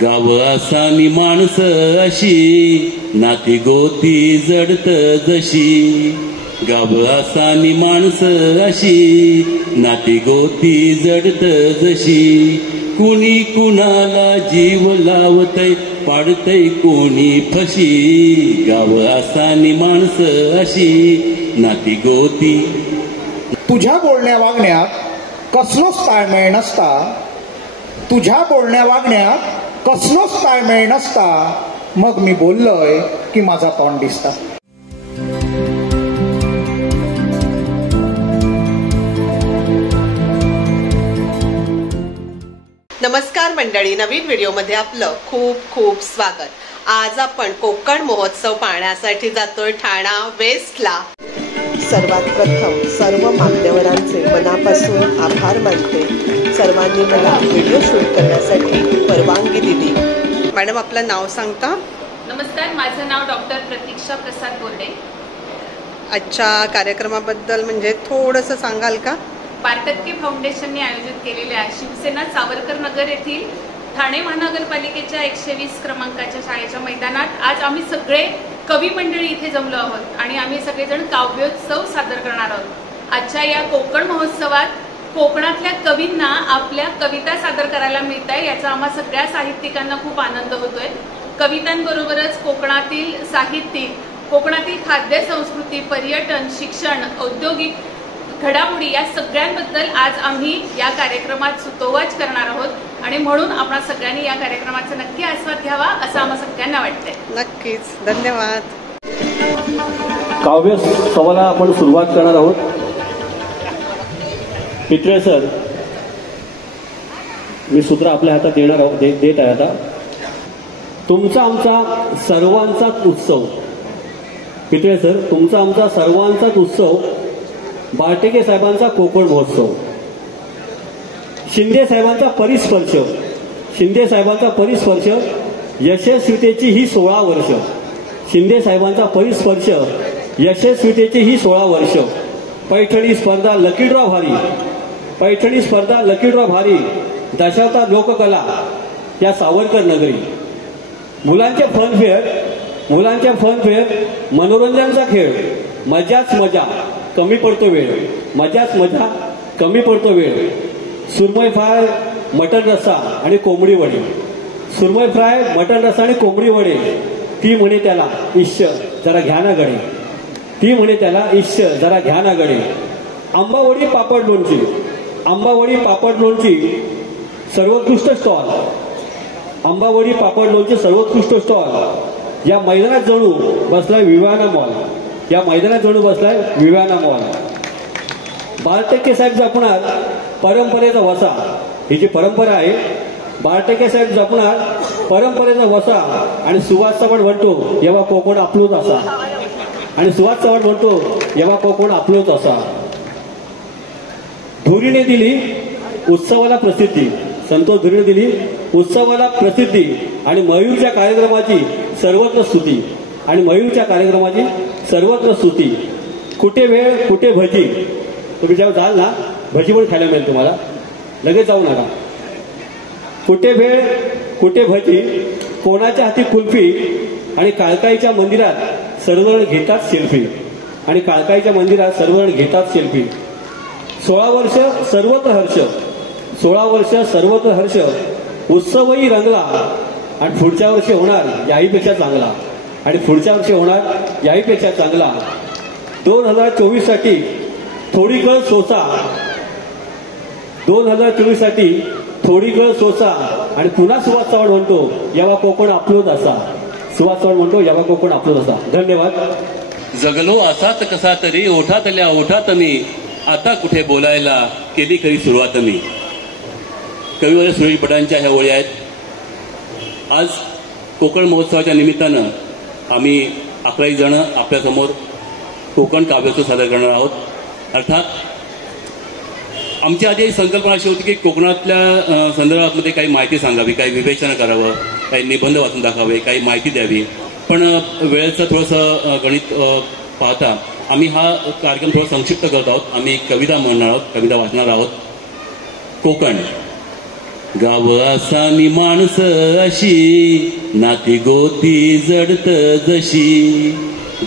गाव असानी माणसं अशी नाती गोती जडत जशी. गाव असानी माणसं अशी नाती गोती जडत जशी. कुणी कुणाला जीव लावतय पाडतय कोणी फशी. गाव असानी माणसं अशी नाती गोती. तुझ्या बोलण्या वागण्यात कसलोच ताळमेळ नसता. तुझ्या बोलण्या वागण्यात कसलोच ताळमेळ नसता. मग मी बोललोय की माझा तोंड दिसता. नमस्कार मंडळी, नवीन व्हिडिओमध्ये आपलं खूप खूप स्वागत. आज आपण कोकण महोत्सव पाहण्यासाठी जातोय ठाणा वेस्टला. सर्वात प्रथम सर्व मान्यवरांचे मनापासून आभार मानते. सर्वांनी मला व्हिडिओ शूट करण्यासाठी परवानगी दिली. मॅडम, आपलं नाव सांगता? नमस्कार, माझं नाव डॉक्टर प्रतीक्षा प्रसाद बोर्डे. आजच्या कार्यक्रमाबद्दल म्हणजे थोडंसं सांगाल का? 12% फाउंडेशनने आयोजित केलेल्या शिवसेना सावरकर नगर येथील ठाणे महानगरपालिकेच्या 120 क्रमांकाच्या शाळेच्या मैदानात आज आम्ही सगळे कवी मंडळी इथे जमलो आहोत आणि आम्ही सगळेजण काव्योत्सव सादर करणार आहोत. आजच्या या कोकण महोत्सवात कोकणातल्या कवींना आपल्या कविता सादर करायला मिळत आहे, याचा आम्हा सगळ्या साहित्यिकांना खूप आनंद होतोय. कवितांबरोबरच कोकणातील साहित्यिक, कोकणातील खाद्य संस्कृती, पर्यटन, शिक्षण, औद्योगिक घडामोडी या सगळ्यांबद्दल आज आम्ही या कार्यक्रमात सुतोवाच करणार आहोत आणि म्हणून आपण सगळ्यांनी या कार्यक्रमाचा नक्की आस्वाद घ्यावा असं आम्हा सगळ्यांना वाटतंय. नक्कीच, धन्यवाद. काव्योत्सवाला आपण सुरुवात करणार आहोत. पित्रे सर, मी सूत्र आपल्या हातात देत आहे. आता तुमचा आमचा सर्वांचाच उत्सव. पित्रे सर, तुमचा आमचा सर्वांचाच उत्सव. बारटेके साहेबांचा कोकण महोत्सव. शिंदे साहेबांचा परिस्पर्श. शिंदे साहेबांचा परिस्पर्श यशस्वीतेची ही 16 वर्ष. शिंदे साहेबांचा परिस्पर्श यशस्वीतेची ही 16 वर्ष. पैठणी स्पर्धा लकी ड्रॉ भारी. पैठणी स्पर्धा लकी ड्रॉ भारी. दशावतार लोककला या सावरकर नगरी. मुलांचे फनफेअर मनोरंजनाचा खेळ. मजाच मजा कमी पडतो वेळ. मजाच मजा कमी पडतो वेळ. सुरमई फ्राय, मटन रस्सा आणि कोंबडी वडे. सुरमई फ्राय, मटन रस्सा आणि कोंबडी वडे. ती म्हणे त्याला इश्य जरा घ्या ना गडे. ती म्हणे त्याला इश्य जरा घ्या ना गडे. आंबावडी पापड लोणची. आंबावडी पापड लोणची सर्वोत्कृष्ट स्टॉल. आंबावडी पापड लोणची सर्वोत्कृष्ट स्टॉल. या मैदानात जणू बसलाय विवाना मॉल. या मैदानात जणू बसलाय विवाना मॉल. 12% साहेब जपणार परंपरेचा वसा. ही जी परंपरा आहे, 12% साहेब जपणार परंपरेचा वसा. आणि सुभाष चव्हाण म्हणतो येव्हा कोकण आपलोच असा. आणि सुभाष चव्हाण म्हणतो येव्हा कोकण आपलोच असा. धुरीने दिली उत्सवाला प्रसिद्धी. संतोष धुरीने दिली उत्सवाला प्रसिद्धी. आणि मयूरच्या कार्यक्रमाची सर्वत्र स्तुती. आणि मयूरच्या कार्यक्रमाची सर्वत्र स्तुती. कुठे वेळ कुठे भजी. तुम्ही जेव्हा जाल ना, भजी पण खायला मिळेल तुम्हाला. लगेच जाऊ नका. कुठे वेळ कुठे भजी. कोणाच्या हाती कुल्फी. आणि काळकाईच्या मंदिरात सर्वजण घेतात सेल्फी. आणि काळकाईच्या मंदिरात सर्वजण घेतात सेल्फी. 16 वर्ष सर्वत्र हर्ष. 16 वर्ष सर्वत्र हर्ष. उत्सवही रंगला. आणि पुढच्या वर्षी होणार याहीपेक्षा चांगला. आणि पुढच्या वर्षी होणार याहीपेक्षा चांगला. 2024 साठी थोडी कळ सोसा. 2024 साठी थोडी कळ सोसा. आणि पुन्हा सुभाष चव्हाण म्हणतो यावा कोकण आपलोच असा. सुभाष चव्हाण म्हणतो यावा कोकण आपलोच असा. धन्यवाद. जगलो असाच कसा तरी ओठातल्या ओठात मी. आता कुठे बोलायला केली खरी सुरुवात मी. कविवर्य सुरेश भटांच्या ह्या ओळी आहेत. आज कोकण महोत्सवाच्या निमित्तानं आम्ही 11 जण आपल्यासमोर कोकण काव्योत्सव सादर करणार आहोत. अर्थात आमची आधी संकल्पना अशी होती की कोकणातल्या संदर्भामध्ये काही माहिती सांगावी, काही विवेचन करावं, काही निबंध वाचून दाखवावे, काही माहिती द्यावी. पण वेळेचं थोडंसं गणित पाहता आम्ही हा कार्यक्रम थोडा संक्षिप्त करत आहोत. आम्ही कविता म्हणणार आहोत, कविता वाचणार आहोत. कोकण गाव असानी माणसं अशी नाती गोती जडत जशी.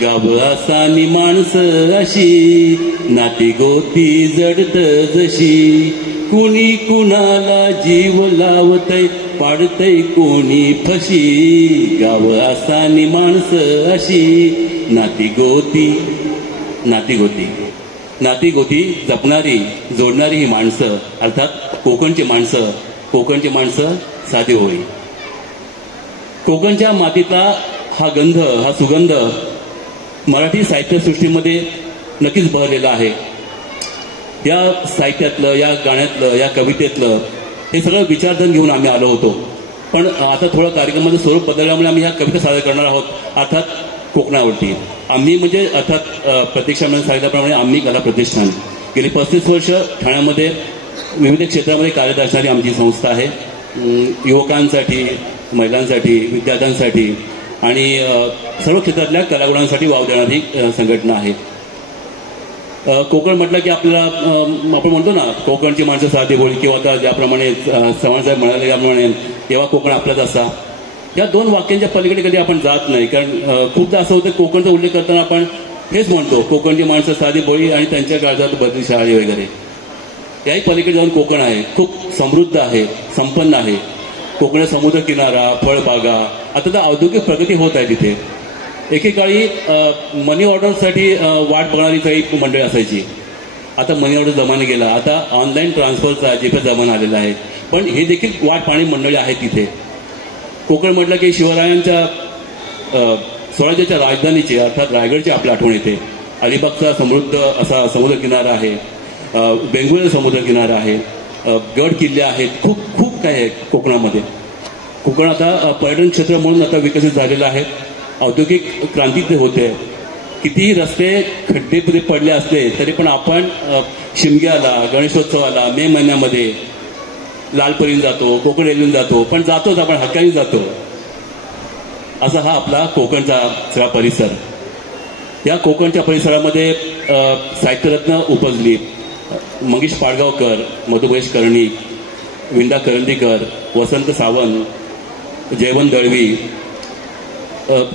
गाव असानी माणसं अशी नाती गोती जडत जशी. कुणी कुणाला जीव लावतय पाडतय कोणी फशी. गाव असानी माणसं अशी नाती गोती नाती गोती जपणारी जोडणारी ही माणसं अर्थात कोकणची माणसं साधी होळी. कोकणच्या मातीतला हा गंध हा सुगंध मराठी साहित्यसृष्टीमध्ये नक्कीच बहरलेला आहे. या साहित्यातलं या गाण्यातलं या कवितेतलं हे सगळं विचारधन घेऊन आम्ही आलो होतो. पण आता थोडं कार्यक्रमाचं स्वरूप बदलल्यामुळे आम्ही ह्या कविता सादर करणार आहोत अर्थात कोकणावरती. आम्ही म्हणजे अर्थात प्रतीक्षा मॅडम सांगितल्याप्रमाणे आम्ही कला प्रतिष्ठान गेली 35 वर्ष ठाण्यामध्ये विविध क्षेत्रामध्ये कार्यरत असणारी आमची संस्था आहे. युवकांसाठी महिलांसाठी विद्यार्थ्यांसाठी आणि सर्व क्षेत्रातल्या कलागुणांसाठी वाव देणारी संघटना आहे. कोकण म्हटलं की आपल्याला आपण म्हणतो ना कोकणची माणसं साधी बोली किंवा आता ज्याप्रमाणे चव्हाणसाहेब म्हणाले त्याप्रमाणे तेव्हा कोकण आपलाच असा. या दोन वाक्यांच्या पलीकडे कधी आपण जात नाही. कारण खूपदा असं होतं कोकणचा उल्लेख करताना आपण हेच म्हणतो कोकणची माणसं साधी बोळी आणि त्यांच्या काळजात बदली शाळी वगैरे. याही पलीकडे जाऊन कोकण आहे खूप समृद्ध आहे संपन्न आहे. कोकणात समुद्र किनारा फळबागा आता तर औद्योगिक प्रगती होत आहे तिथे. एकेकाळी मनी ऑर्डरसाठी वाट बघणारी काही मंडळी असायची. आता मनी ऑर्डर जमाना गेला. आता ऑनलाईन ट्रान्सफरचा जीपे जमाना आलेला आहे. पण हे देखील वाट पाहणारी मंडळी आहेत तिथे. कोकण म्हटलं की शिवरायांच्या स्वराज्याच्या राजधानीची अर्थात रायगडची आपल्या आठवण येते. अलिबागचा समृद्ध असा समुद्र किनारा आहे. बेंगुळचा समुद्र किनारा आहे. गड किल्ले आहेत. खूप खूप काय आहे कोकणामध्ये. कोकण आता पर्यटन क्षेत्र म्हणून आता विकसित झालेलं आहे. औद्योगिक क्रांती ते होते. कितीही रस्ते खड्डे पडले असले तरी पण आपण शिमग्याला गणेशोत्सवाला मे महिन्यामध्ये लालपरीन जातो कोकण रेल्वेने जातो. पण जातोच आपण हक्काने जातो. असा हा आपला कोकणचा सगळा परिसर. या कोकणच्या परिसरामध्ये साहित्यरत्न उपजली. मंगेश पाडगावकर मधुमहेश कर्णिक विंदा करंदीकर वसंत सावंत जयवंत दळवी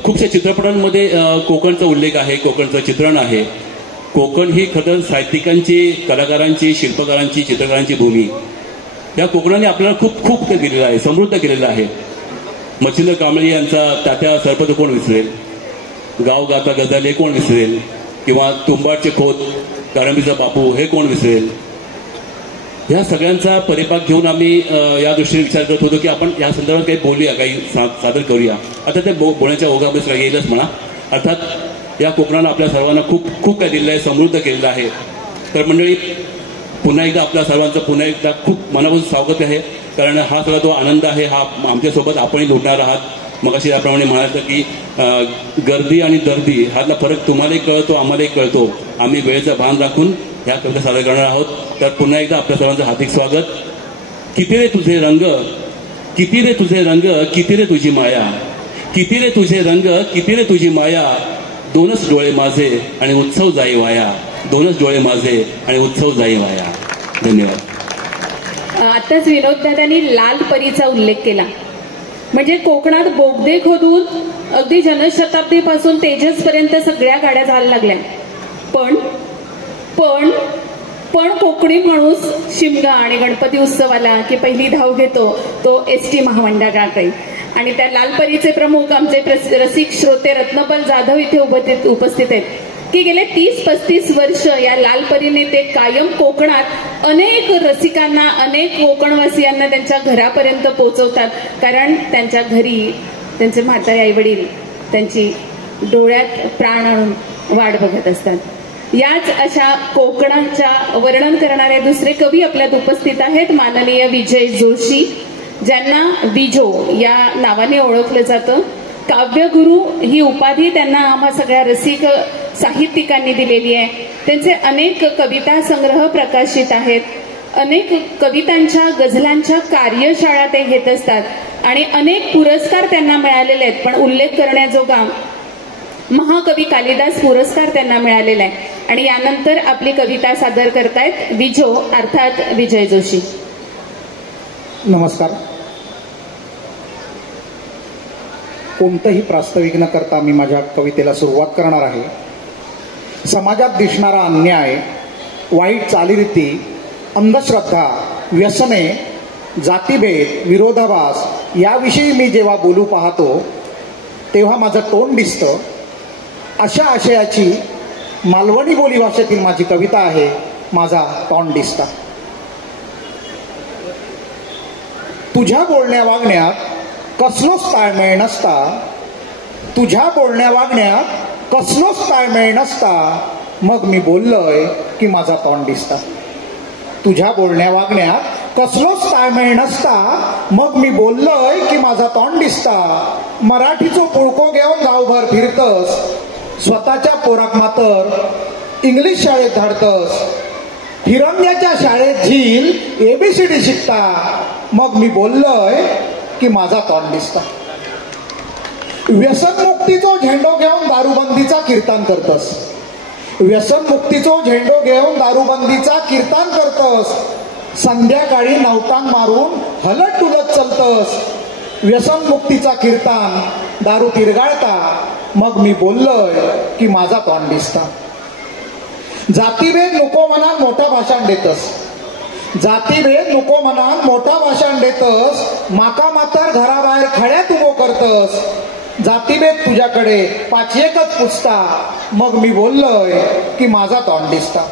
खूपशा चित्रपटांमध्ये कोकणचा उल्लेख आहे. कोकणचं चित्रण आहे. कोकण ही खरं साहित्यिकांची कलाकारांची शिल्पकारांची चित्रकारांची भूमी. या कोकणाने आपल्याला खूप खूप काही दिलेलं आहे समृद्ध केलेलं आहे. मच्छिंद्र कांबळे यांचा तात्या सरपत कोण विसरेल. गाव गाता गझल हे कोण विसरेल. किंवा तुंबाडचे खोत कारंबीचा बापू हे कोण विसरेल. ह्या सगळ्यांचा परिपाक घेऊन आम्ही या दृष्टीने विचार करत होतो की आपण या संदर्भात काही बोलूया काही सादर करूया. आता ते बोलण्याच्या ओघामध्ये सगळं येईलच म्हणा. अर्थात या कोकणानं आपल्या सर्वांना खूप खूप काही दिलेलं आहे समृद्ध केलेलं आहे. तर मंडळी पुन्हा एकदा आपल्या सर्वांचं पुन्हा एकदा खूप मनापासून स्वागत आहे. कारण हा सगळा तो आनंद आहे हा आमच्यासोबत आपणही लुटणार आहात. मग अशी याप्रमाणे म्हणायचं की गर्दी आणि दर्दी हातला फरक तुम्हालाही कळतो आम्हालाही कळतो. आम्ही वेळेचं भान राखून ह्या कविता सादर करणार आहोत. तर पुन्हा एकदा आपल्या सर्वांचं हार्दिक स्वागत. किती रे तुझे रंग किती रे तुझे रंग किती रे तुझी माया. किती रे तुझे रंग किती रे तुझी माया. दोनच डोळे माझे आणि उत्सव जाई वाया. दोनच डोळे माझे आणि उत्सव जाई वाया. धन्यवाद. आताच विनोददादांनी लाल परीचा उल्लेख केला. म्हणजे कोकणात बोगदे खोदून अगदी जनशताब्दीपासून तेजसपर्यंत सगळ्या गाड्या जायला लागल्या. पण पण पण कोकणी माणूस शिमगा आणि गणपती उत्सवाला की पहिली धाव घेतो तो एसटी महामंडळाकडे. आणि त्या लालपरीचे प्रमुख आमचे रसिक श्रोते रत्नपाल जाधव इथे उपस्थित आहेत की गेले 30-35 वर्ष या लालपरीने ते कायम कोकणात अनेक रसिकांना अनेक कोकणवासियांना त्यांच्या घरापर्यंत पोहोचवतात. कारण त्यांच्या घरी त्यांचे म्हातारे आईवडील त्यांची डोळ्यात प्राण आणून वाट बघत असतात. याच अशा कोकणाच्या वर्णन करणारे दुसरे कवी आपल्यात उपस्थित आहेत. माननीय विजय जोशी ज्यांना विजो या नावाने ओळखलं जातं. काव्यगुरू ही उपाधी त्यांना आम्हा सगळ्या रसिक साहित्यिकांनी दिलेली आहे. त्यांचे अनेक कविता संग्रह प्रकाशित आहेत. अनेक कवितांच्या गझलांच्या कार्यशाळा ते घेत असतात आणि अनेक पुरस्कार त्यांना मिळालेले आहेत. पण उल्लेख करण्याजोगा महाकवी कालिदास पुरस्कार त्यांना मिळालेला आहे. आणि यानंतर आपली कविता सादर करतायत विजो अर्थात विजय जोशी. नमस्कार. कोणतंही प्रास्ताविक न करता मी माझ्या कवितेला सुरुवात करणार आहे. समाजात दिसणारा अन्याय, वाईट चालीरीती, अंधश्रद्धा, व्यसने, जातीभेद, विरोधाभास याविषयी मी जेव्हा बोलू पाहतो तेव्हा माझं तोंड दिसतं. अशा आशयाची मालवणी बोलीभाषेतील माझी कविता आहे, माझा तोंड दिसता. तुझ्या बोलण्या वागण्यात कसलोच ताळमेळ नसता, तुझ्या बोलण्या वागण्यात कसलोच ताळमेळ नसता, मग मी बोललोय की माझा तोंड दिसता. तुझ्या बोलण्या वागण्यात कसलोच ताळमेळ नसता, मग मी बोललोय की माझा तोंड दिसता. मराठीचो पुळको घेऊन गावभर फिरतस, स्वतःच्या पोराक मात्र इंग्लिश शाळेत धाडतस. फिरंग्याच्या शाळेत झील ABCD शिकता, मग मी बोललोय की माझा तोंड दिसता. व्यसनमुक्तीचो झेंडो घेऊन दारूबंदीचा कीर्तन करतस, व्यसनमुक्तीचो झेंडो घेऊन दारूबंदीचा कीर्तन करतस. संध्याकाळी नवटांग मारून हलत डुलत चलतस. व्यसनमुक्तीचा कीर्तन दारू तिरगाळता, मग मी बोललोय की माझा तोंड दिसता. जातीभेद नको मनात मोठा भाषण देतस, जातीभेद नको मनात मोठा भाषण देतस. माका मातर घराबाहेर खड्यात उभो करतस. जातीभेद तुझ्याकडे पाचयेकच पुसता, मग मी बोललोय की माझा तोंड दिसता.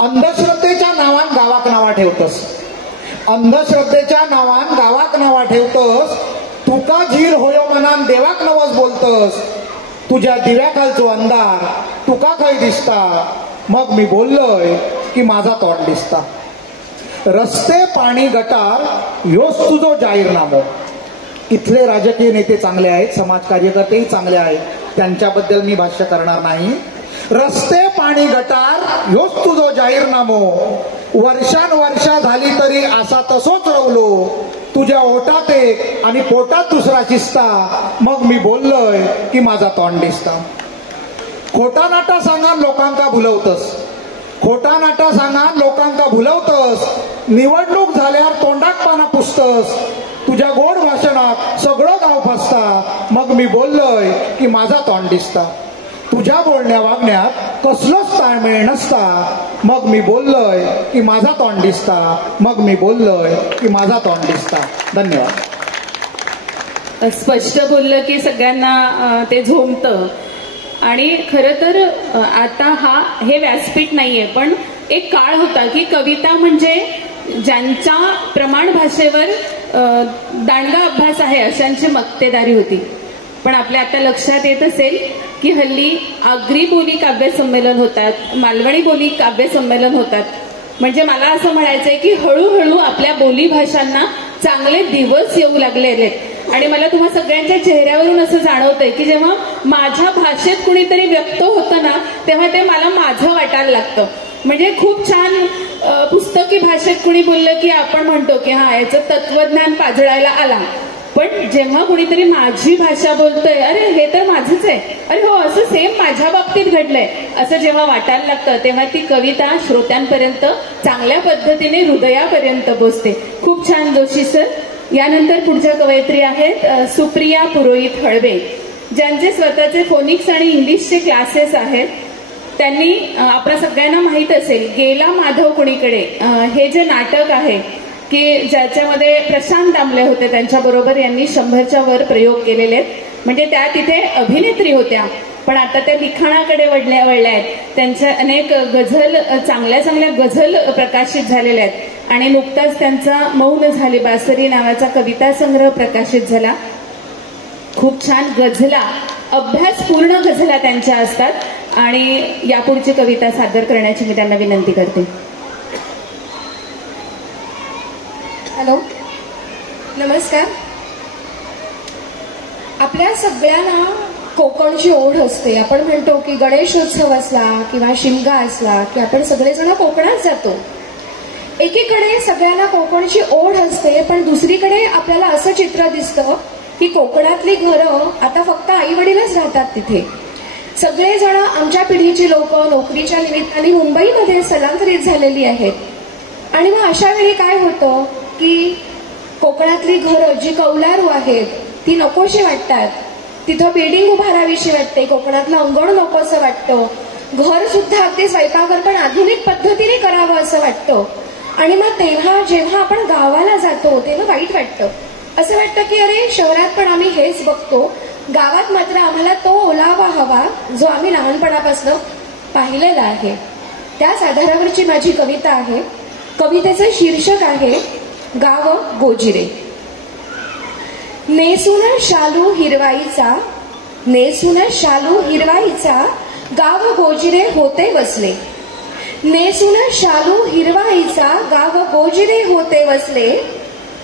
अंधश्रद्धेच्या नावान गावाक नावा ठेवतस, अंधश्रद्धेच्या नावान गावाक नावा ठेवतस. तुका झील होयो मनान देवाक नवस बोलतस. तुझ्या दिव्याखालचो अंधार तुका खंय दिसता, मग मी बोललोय की माझा तोंड दिसता. रस्ते, पाणी, गटार ह्योच तुझो जाहीरनामो. इथले राजकीय नेते चांगले आहेत, समाज कार्यकर्तेही चांगले आहेत, त्यांच्याबद्दल मी भाष्य करणार नाही. रस्ते, पाणी, गटार ह्योच तुझो जाहीरनामो. वर्षानुवर्षा झाली तरी असा तसोच रवलो. तुझ्या ओटात एक आणि पोटात दुसरा शिस्ता, मग मी बोललोय की माझा तोंड दिसता. खोटा नाटा सांगान लोकांका भुलवतस, खोटा नाटा सांगान लोकांका भुलवतस. निवडणूक झाल्यावर तोंडात पाना पुसतस. तुझ्या गोड भाषणात सगळं गाव फसता, मग मी बोललोय की माझा तोंड दिसता. तुझ्या बोलण्या वागण्यात कसलोच ताळमेळ नसता, मग मी बोललोय की माझा तोंड दिसता. मग मी बोललोय की माझा तोंड दिसता. धन्यवाद. स्पष्ट बोललं की सगळ्यांना ते झोंबतं. आणि खरं तर आता हे व्यासपीठ नाहीये, पण एक काळ होता की कविता म्हणजे ज्यांच्या प्रमाण भाषेवर दांडगा अभ्यास आहे अशांची मक्तेदारी होती. पण आपल्या आता लक्षात येत असेल की हल्ली आगरी बोली काव्य संमेलन होतात, मालवणी बोली काव्य संमेलन होतात. म्हणजे मला असं म्हणायचंय की हळूहळू आपल्या बोली भाषांना चांगले दिवस येऊ लागलेले आहेत. आणि मला तुम्हा सगळ्यांच्या चेहऱ्यावरून असं जाणवतंय की जेव्हा माझ्या भाषेत कुणीतरी व्यक्त होतं ना, तेव्हा ते मला माझं वाटायला लागतं. म्हणजे खूप छान पुस्तकी भाषेत कुणी बोललं की आपण म्हणतो की हा याचं तत्वज्ञान पाजळायला आला. पण जेव्हा कुणीतरी माझी भाषा बोलतोय, अरे हे तर माझंच आहे, अरे हो असं सेम माझ्या बाबतीत घडलंय असं जेव्हा वाटायला लागतं, तेव्हा ती कविता श्रोत्यांपर्यंत चांगल्या पद्धतीने हृदयापर्यंत पोचते. खूप छान जोशी सर. यानंतर पुढच्या कवयित्री आहेत सुप्रिया पुरोहित हळवे, ज्यांचे स्वतःचे फोनिक्स आणि इंग्लिशचे क्लासेस आहेत. त्यांनी आपल्या सगळ्यांना माहीत असेल गेला माधव कुणीकडे हे जे नाटक आहे की ज्याच्यामध्ये प्रशांत दामले होते, त्यांच्याबरोबर यांनी 100च्या वर प्रयोग केलेले आहेत. म्हणजे त्या तिथे अभिनेत्री होत्या, पण आता त्या लिखाणाकडे वळल्या आहेत. त्यांच्या अनेक गझल, चांगल्या चांगल्या गझल प्रकाशित झालेल्या आहेत. आणि नुकताच त्यांचा मौन झाली बासरी नावाचा कविता संग्रह प्रकाशित झाला. खूप छान गझला, अभ्यासपूर्ण गझला त्यांच्या असतात. आणि यापुढची कविता सादर करण्याची मी त्यांना विनंती करते. हॅलो, नमस्कार. आपल्या सगळ्यांना कोकणची ओढ असते. आपण म्हणतो की गणेशोत्सव असला किंवा शिमगा असला की आपण सगळेजण कोकणात जातो. एकीकडे सगळ्यांना कोकणची ओढ असते, पण दुसरीकडे आपल्याला असं चित्र दिसतं की कोकणातली घरं आता फक्त आई वडीलच राहतात तिथे. सगळेजण आमच्या पिढीची लोक नोकरीच्या निमित्ताने मुंबईमध्ये स्थलांतरित झालेली आहेत. आणि मग अशा वेळी काय होतं की कोकणातली घरं जी कौलारू आहेत ती नकोशी वाटतात. तिथं बिल्डिंग उभारावीशी वाटते, कोकणातलं अंगण नकोसं वाटतं, घर सुद्धा अगदी स्वयंपाकघर पण आधुनिक पद्धतीने करावं असं वाटतं. आणि मग तेव्हा जेव्हा आपण गावाला जातो तेव्हा वाईट वाटतं. असं वाटतं की अरे शहरात पण आम्ही हेच बघतो, गावात मात्र आम्हाला तो ओलावा हवा जो आम्ही लहानपणापासून पाहिलेला आहे. त्याच आधारावरची माझी कविता आहे. कवितेचं शीर्षक आहे गाव गोजिरे. नेसून शालू हिरवाईचा, नेसून शालू हिरवाईचा, गाव गोजिरे होते वसले. नेसून शालू हिरवाईचा, गाव गोजिरे होते वसले.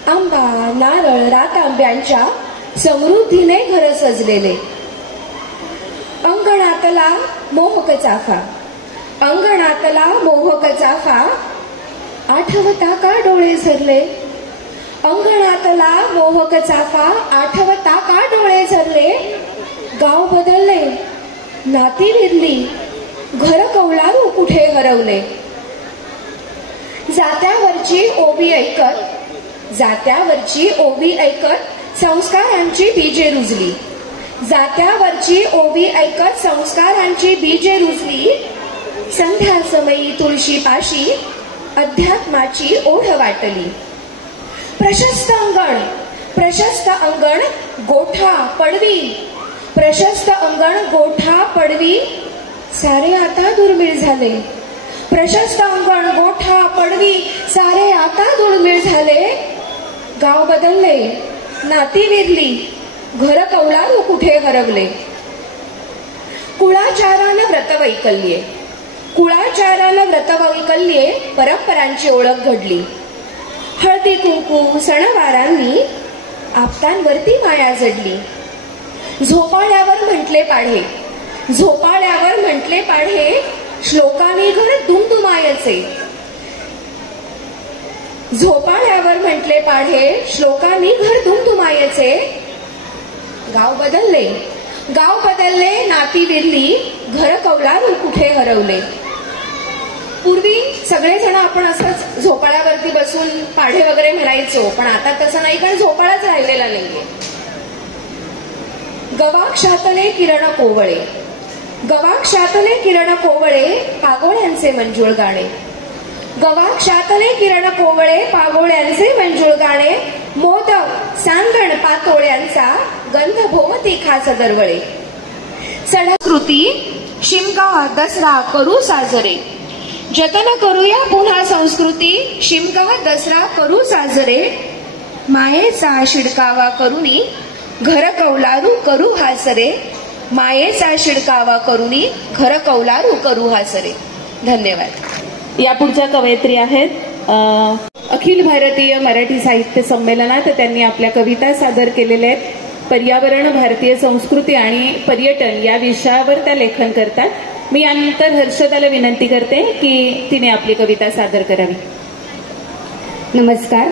आंबा नारळ रातांब्यांच्या समृद्धीने घर सजलेले. अंगणातला मोहक चाफा, अंगणातला मोहक चाफा, आठवता का डोळे झरले. अंगणातला मोहक चाफा, आठवता का डोळे झरले. गाव बदलले, नाती विरली, घर कौलारू कुठे हरवले. जात्यावरची ओवी ऐकत, जात्यावरची ओवी ऐकत संस्कारांची बीजे रुजली. जात्यावरची ओवी ऐकत संस्कारांची बीजे रुजली. संध्या समयी तुळशी पाशी अध्यात्माची ओढ वाटली. प्रशस्त अंगण, प्रशस्त अंगण, गोठा पडवी. प्रशस्त अंगण गोठा पडवी, सारे आता दुर्मिळ झाले. प्रशस्त अंगण गोठा पडवी, सारे आता दुर्मिळ झाले. गाव बदलले, नाती विरली, घर कौलारू कुठे हरवले. कुळाचारानं व्रतवैकल्ये, कुळाचारानं व्रतवैकल्ये, परंपरांची ओळख घडली. हळदी कुंकू सणवारांनी आपतांवरती माया जडली. झोपाळ्यावर म्हटले पाढे, झोपाळ्यावर म्हटले पाढे, श्लोकाने घर दुमदुमायचे. झोपाळ्यावर म्हटले पाढे, श्लोकाने घर दुमदुमायचे. गाव बदलले, गाव बदलले, नाती विरली, घर कौलारू कुठे हरवले. पूर्वी सगळेजण आपण असंच झोपाळ्यावरती बसून पाढे वगैरे म्हणायचो, पण आता तसं नाही, कारण झोपाळाच राहिलेला नाहीये. गवाक्षातले किरण कोवळे, गवाक्षातले किरण कोवळे, पागोळ्यांचे मंजूळ गाणे. गवाक्षातले किरण कोवळे, पागोळ्यांचे मंजूळ गाणे. मोदक सांगण पातोळ्यांचा, गंध भोवती खास दरवळे. संस्कृती शिमगा दसरा करू साजरे. जतन करूया पुन्हा संस्कृती, शिमगा दसरा करू साजरे. मायेचा शिडकावा करूनी, घर कौलारू करू हासरे. मायेचा शिडकावा करूनी, घर कौलारू करू हासरे. धन्यवाद. या पुढच्या कवयित्री आहेत अखिल भारतीय मराठी साहित्य संमेलनात त्यांनी आपल्या कविता सादर केलेल्या आहेत. पर्यावरण, भारतीय संस्कृती आणि पर्यटन या विषयावर त्या लेखन करतात. मी यानंतर हर्षदाला विनंती करते की तिने आपली कविता सादर करावी. नमस्कार.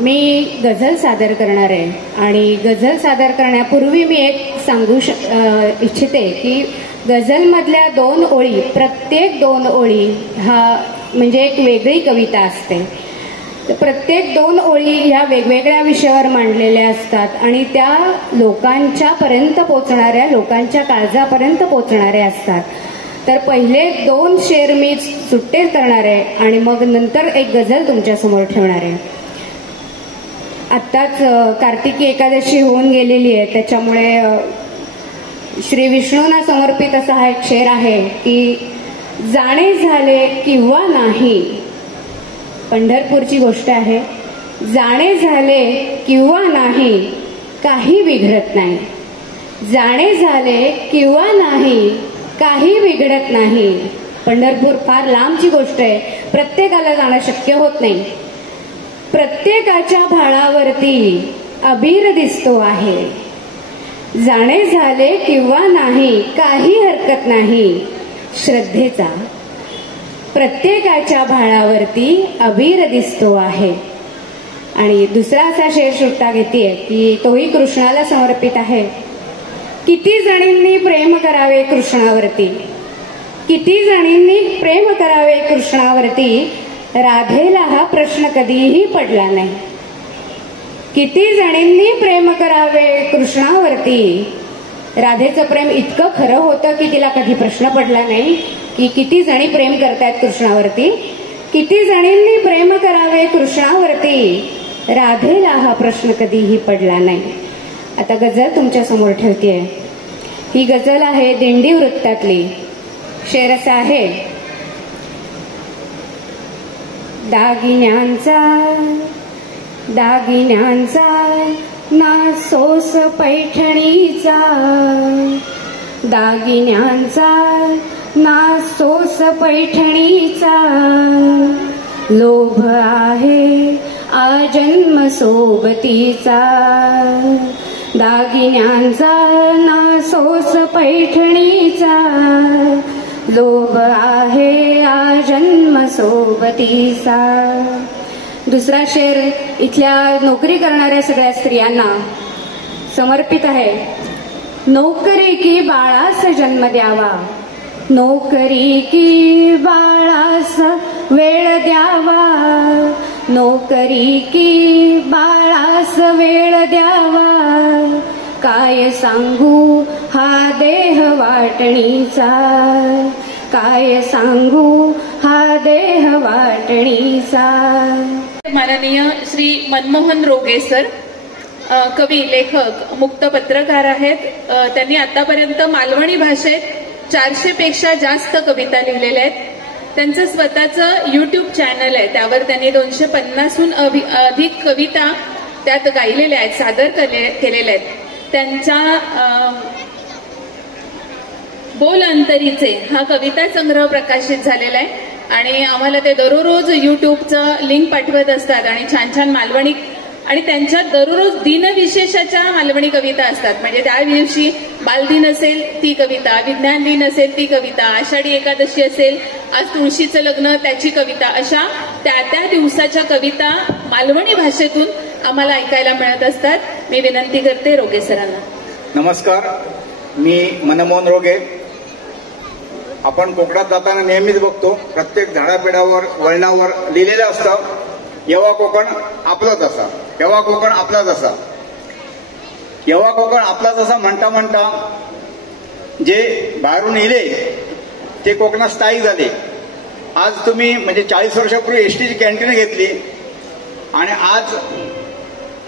मी गझल सादर करणार आहे आणि गझल सादर करण्यापूर्वी मी एक सांगू इच्छिते की गझलमधल्या 2 ओळी, प्रत्येक 2 ओळी हा म्हणजे एक वेगळी कविता असते. प्रत्येक 2 ओळी ह्या वेगवेगळ्या विषयावर मांडलेल्या असतात आणि त्या लोकांच्या पर्यंत पोचणाऱ्या, लोकांच्या काळजापर्यंत पोचणाऱ्या असतात. तर पहिले 2 शेर मी सुट्टे करणार आहे आणि मग नंतर एक गझल तुमच्या समोर ठेवणार आहे. आत्ताच कार्तिकी एकादशी होऊन गेलेली आहे, त्याच्यामुळे श्री विष्णूंना समर्पित असा हा एक शेर आहे की जाणे झाले किंवा नाही. पंढरपूरची गोष्ट आहे. जाणे झाले किंवा नाही, काही बिघडत नाही. जाणे झाले किंवा नाही, काही बिघडत नाही. पंढरपूर फार लांबची गोष्ट आहे, प्रत्येकाला जाणं शक्य होत नाही. प्रत्येकाच्या भाळावरती अबीर दिसतो आहे. जाणे झाले किंवा नाही, काही हरकत नाही. श्रद्धेचा प्रत्येकाच्या भाळावरती अबीर दिसतो आहे. आणि दुसरा असा शेर सुट्टा घेतेय की तोही कृष्णाला समर्पित आहे. किती जणींनी प्रेम करावे कृष्णावरती, किती जणींनी प्रेम करावे कृष्णावरती. राधेला हा प्रश्न कधीही पडला नाही. किती जणींनी प्रेम करावे कृष्णावरती. राधेचं प्रेम इतकं खरं होतं की तिला कधी प्रश्न पडला नाही की किती जणी प्रेम करतायत कृष्णावरती. किती जणींनी प्रेम करावे कृष्णावरती. राधेला हा प्रश्न कधीही पडला नाही. आता गझल तुमच्या समोर ठेवतेय. ही गझल आहे दिंडी वृत्तातली. शेर असा आहे. दागिन्यांचा दागिन्यांचा नासोस पैठणीचा. दागिन्यांचा नासोस पैठणीचा. लोभ आहे आजन्म सोबतीचा. दागिन्यांचा नासोस पैठणीचा. लोभ आहे आजन्म सोबतीचा. दुसरा शेर इथल्या नोकरी करणाऱ्या सगळ्या स्त्रियांना समर्पित आहे. नोकरी की बाळास जन्म द्यावा. नोकरी की बाळास वेळ द्यावा. नोकरी की बाळास वेळ द्यावा. काय सांगू हा देह वाटणीचा. काय सांगू हा देह वाटणीचा. माननीय श्री मनमोहन रोगे सर, कवी, लेखक, मुक्त पत्रकार आहेत. त्यांनी आतापर्यंत मालवणी भाषेत 400 पेक्षा जास्त कविता लिहिलेल्या आहेत. त्यांचं स्वतःचं YouTube चॅनल आहे. त्यावर त्यांनी 250हून अधिक कविता त्यात गायलेल्या आहेत, सादर केलेल्या आहेत. त्यांच्या बोल अंतरीचे हा कविता संग्रह प्रकाशित झालेला आहे आणि आम्हाला ते दररोज YouTubeचं लिंक पाठवत असतात आणि छान छान मालवणी आणि त्यांच्यात दररोज दिनविशेषाच्या मालवणी कविता असतात. म्हणजे त्या दिवशी बालदिन असेल ती कविता, विज्ञान दिन असेल ती कविता, आषाढी एकादशी असेल, आज तुळशीचं लग्न त्याची कविता, अशा त्या दिवसाच्या कविता मालवणी भाषेतून आम्हाला ऐकायला मिळत असतात. मी विनंती करते रोगे सरांना. नमस्कार, मी मनमोहन रोगे. आपण कोकणात जाताना नेहमीच बघतो प्रत्येक झाडापेडावर वळणावर लिहिलेलं असतं, येवा कोकण आपलंच असा, येवा कोकण आपलाच असा. येवा कोकण आपलाच असा म्हणता म्हणता जे बाहेरून इले ते कोकणात स्थायिक झाले. आज तुम्ही म्हणजे 40 वर्षापूर्वी एसटीची कॅन्टीन घेतली आणि आज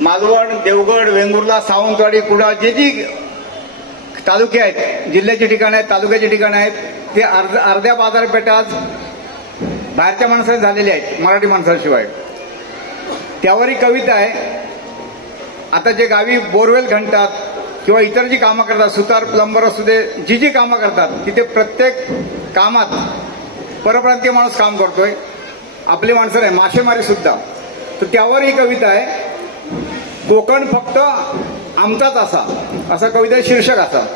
मालवण, देवगड, वेंगुर्ला, सावंतवाडी, कुडाळ जे जी तालुके आहेत, जिल्ह्याची ठिकाणं आहेत, तालुक्याची ठिकाणं आहेत, ते अर्ध्या बाजारपेठा आज बाहेरच्या माणसाने झालेल्या आहेत, मराठी माणसाशिवाय. त्यावरही कविता आहे. आता जे गावी बोरवेल खणतात किंवा इतर जी कामं करतात, सुतार, प्लंबर असू दे, जी जी कामं करतात तिथे प्रत्येक कामात परप्रांतीय माणूस काम करतोय, आपली माणसं नाही, मासेमारी सुद्धा. तर त्यावरही कविता आहे. कोकण फक्त आमचाच असा, असा कविता शीर्षक असा.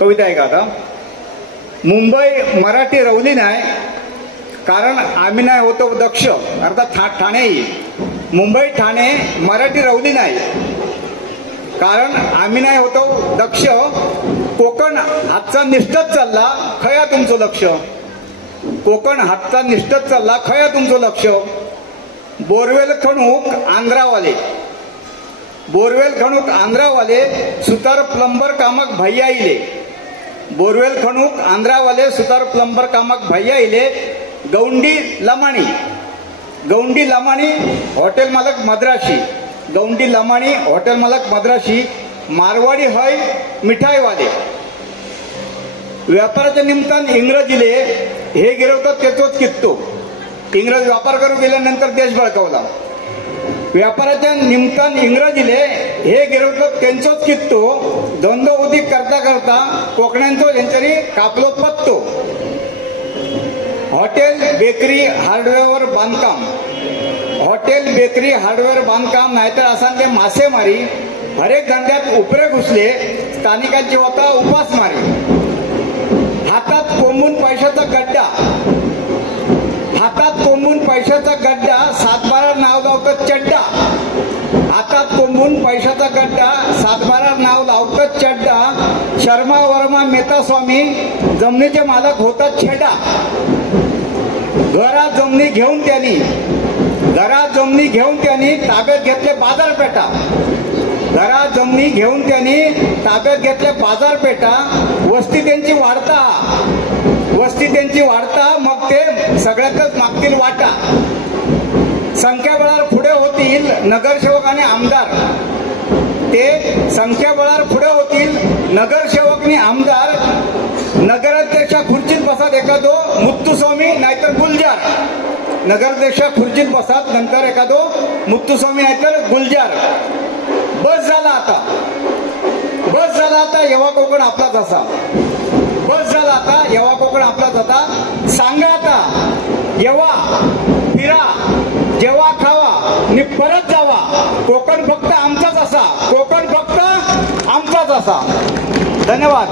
कविता आहे का आता. मुंबई मराठी रवली नाही कारण आम्ही नाही होतो दक्ष, अर्थात ठाणेही. मुंबई ठाणे मराठी रवली नाही कारण आम्ही नाही होतो दक्ष. कोकण हातचा निष्ठच चालला खया तुमचं लक्ष. कोकण हातचा निष्ठच चालला खया तुमचं लक्ष. बोरवेल खणूक आंध्रावाले, बोरवेल खणूक आंध्रावाले, सुतार प्लंबर कामक भैया इले. बोरवेल खणूक आंध्रावाले, सुतार प्लंबर कामक भैया इले. गौंडी लमाणी, गौंडी लमाणी हॉटेल मालक मद्राशी. गौंडी लमाणी हॉटेल मालक मद्राशी. मारवाडी हय मिठाईवाले. व्यापाराच्या निमित्तानं इंग्रजीले हे गिरवतात त्याचोच कित्तो. इंग्रज व्यापार करून गेल्यानंतर देश बळकावला. व्यापाराच्या निमित्तानं इंग्रजीले हे गिरवतात त्यांचोच कित्तो. धंदो उदिक करता करता कोकण्यांचो यांच्यानी कापलो पत्तो. हॉटेल, बेकरी, हार्डवेअर बांधकाम. हॉटेल, बेकरी, हार्डवेअर बांधकाम नाहीतर असांगे मासेमारी. हरेक धंद्यात उपरे घुसले, स्थानिकांची होता उपासमारी. हातात कोंबून पैशाचा गड्डा, हातात कोंबून पैशाचा गड्डा, 7-12 नाव लावतात चड्डा. हातात कोंबून पैशाचा गड्डा, 7-12 नाव लावतात चड्डा. शर्मा वर्मा मेहता स्वामी जमिनीचे मालक होतात छेडा. घरात जमिनी घेऊन त्यांनी ताब्यात घेतले बाजारपेठा. घरात जमिनी घेऊन त्यांनी ताब्यात घेतले बाजारपेठा. वस्ती त्यांची वाढता मग ते सगळ्यातच मागतील वाटा. संख्याबळावर पुढे होतील नगरसेवक आणि आमदार. ते संख्याबळावर पुढे होतील नगरसेवक आणि आमदार. नगराध्यक्षा खुर्चीत बसत एखादो मुत्तुस्वामी नाहीतर गुलजार. नगराध्यक्ष खुर्चीत बसत नंतर एखादो मुत्तुस्वामी नाहीतर गुलजार. बस झाला आता येवा कोकण आपलाच असा. सांगा आता येवा फिरा जेवा खावा आणि परत जावा. कोकण फक्त आमचाच असा. धन्यवाद.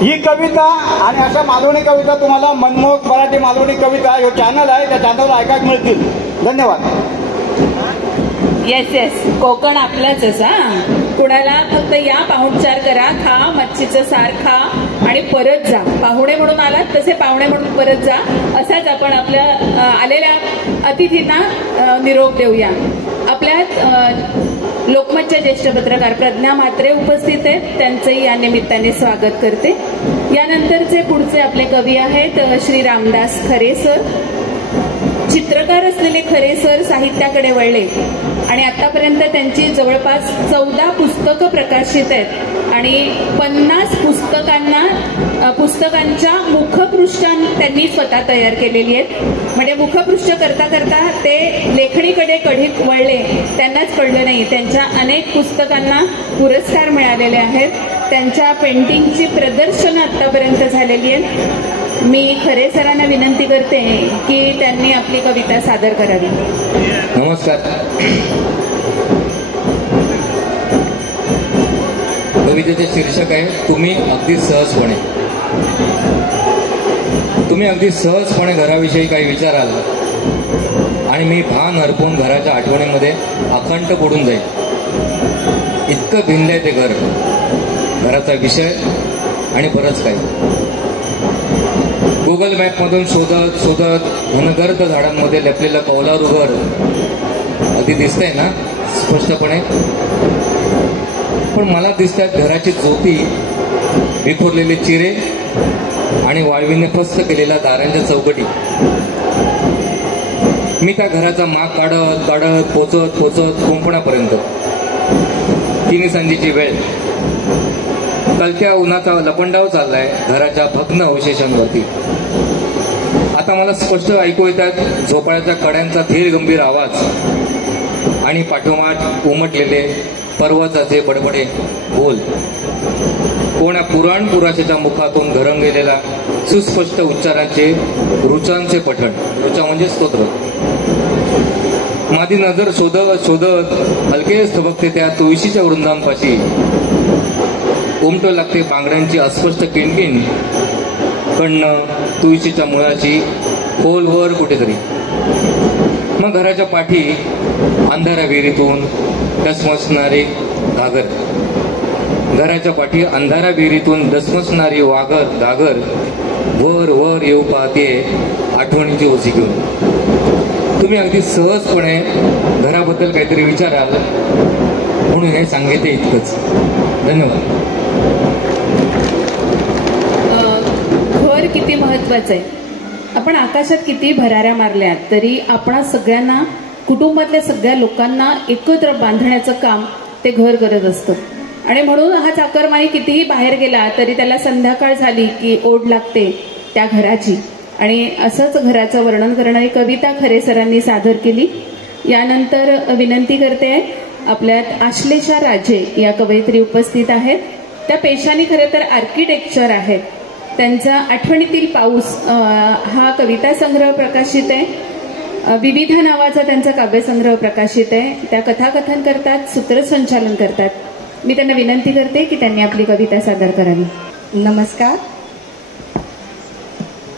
ही कविता आणि अशा मालवणी कविता तुम्हाला मनमोहक मराठी मालवणी कविता हे चॅनल आहे, त्या चॅनलवर ऐकायला मिळतील. धन्यवाद. येस कोकण आपलाच असा. कुणाला फक्त या पाहुणचार करा, खा मच्छीचं सार खा आणि परत जा. पाहुणे म्हणून आलात तसे पाहुणे म्हणून परत जा. असाच आपण आपल्या आलेल्या अतिथींना निरोप देऊया. आपल्यात लोकमतच्या ज्येष्ठ पत्रकार प्रज्ञा म्हात्रे उपस्थित आहेत, त्यांचंही या निमित्ताने स्वागत करते. यानंतरचे पुढचे आपले कवी आहेत श्री रामदास खरे सर. चित्रकार असलेले खरे सर साहित्याकडे वळले आणि आतापर्यंत त्यांची जवळपास 14 पुस्तकं प्रकाशित आहेत आणि 50 पुस्तकांच्या मुखपृष्ठ त्यांनी स्वतः तयार केलेली आहेत. म्हणजे मुखपृष्ठ करता करता ते लेखणीकडे कधी वळले त्यांनाच कळलं नाही. त्यांच्या अनेक पुस्तकांना पुरस्कार मिळालेले आहेत. त्यांच्या पेंटिंगची प्रदर्शनं आतापर्यंत झालेली आहेत. मी खरे सरांना विनंती करते की त्यांनी आपली कविता सादर करावी. नमस्कार. कवितेचे शीर्षक आहे तुम्ही अगदी सहजपणे घराविषयी काही विचाराल आणि मी भान हरपून घराच्या आठवणीमध्ये अखंड पडून जाईल. इतकं भिनलंय ते घर, घराचा विषय आणि बरंच काही. गुगल मॅपमधून शोधत घनगर्द झाडांमध्ये लपलेलं कौलारू घर अगदी दिसतंय ना स्पष्टपणे. पण मला दिसतात घराची जोती, विखुरलेले चिरे आणि वाळवीने फस्त केलेल्या दारांच्या चौकटी. मी त्या घराचा माग काढत पोचत कुंपणापर्यंत. तिन्ही संजीची वेळ. कलक्या उन्हाचा लपंडाव चाललाय घराच्या भग्न अवशेषांवरती. आता मला स्पष्ट ऐकू येतात झोपाळ्याच्या कड्यांचा धीर गंभीर आवाज आणि पाठोपाठ उमटलेले पर्वताचे बडबडे बोल. कोण्या पुराण पुराशाच्या मुखातून घरंगलेल्या सुस्पष्ट उच्चारांचे ऋचांचे पठण. ऋचा म्हणजे स्तोत्र. माझी नजर शोधत हलकेच थबकते त्या तुळशीच्या वृंदांपाशी. उमटू लागते बांगड्यांची अस्पष्ट किणकिण. कण्ण तुळशीच्या मुळाची खोलवर कुठेतरी. मग घराच्या पाठी अंधाऱ्या विहिरीतून डसमसणारी घागर. घराच्या पाठी अंधाऱ्या विहिरीतून डसमसणारी घागर वर येऊ पाहते आठवणीची ओझी घेऊन. तुम्ही अगदी सहजपणे घराबद्दल काहीतरी विचाराल म्हणून हे सांगितले इतकंच. धन्यवाद. घर किती महत्वाचं आहे. आपण आकाशात किती भराऱ्या मारल्या तरी आपणा सगळ्यांना, कुटुंबातल्या सगळ्या लोकांना एकत्र बांधण्याचं काम ते घर करत असतं. आणि म्हणून हा चाकरमानी कितीही बाहेर गेला तरी त्याला संध्याकाळ झाली की ओढ लागते त्या घराची. आणि असंच घराचं वर्णन करणारी कविता खरे सरांनी सादर केली. यानंतर विनंती करते आपल्यात आश्लेषा राजे या कवयित्री उपस्थित आहेत. त्या पेशाने खरं तर आर्किटेक्चर आहेत. त्यांचा आठवणीतील पाऊस हा कविता संग्रह प्रकाशित आहे. विविध नावाचा त्यांचा काव्यसंग्रह प्रकाशित आहे. त्या कथाकथन करतात, सूत्रसंचालन करतात. मी त्यांना विनंती करते की त्यांनी आपली कविता सादर करावी. नमस्कार.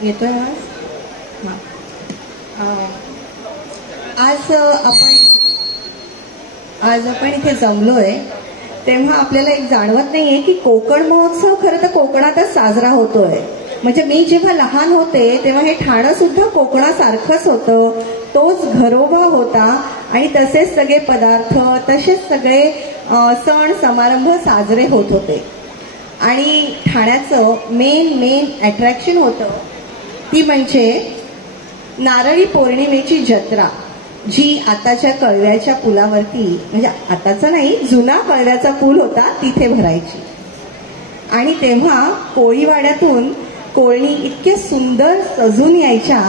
येतोय आज आपण इथे जमलोय तेव्हा आपल्याला एक जाणवत नाहीये की कोकण महोत्सव खरं तर कोकणातच साजरा होतोय. म्हणजे मी जेव्हा लहान होते तेव्हा हे ठाणं सुद्धा कोकणासारखंच होतं. तोच घरोबा होता आणि तसेच सगळे पदार्थ, तसेच सगळे सण समारंभ साजरे होत होते. आणि ठाण्याचं मेन अट्रॅक्शन होतं ती म्हणजे नारळी पौर्णिमेची जत्रा, जी आताच्या कळव्याच्या पुलावरती, म्हणजे आताचा नाही, जुना कळव्याचा पूल होता तिथे भरायची. आणि तेव्हा कोळीवाड्यातून कोळणी इतक्या सुंदर सजून यायच्या.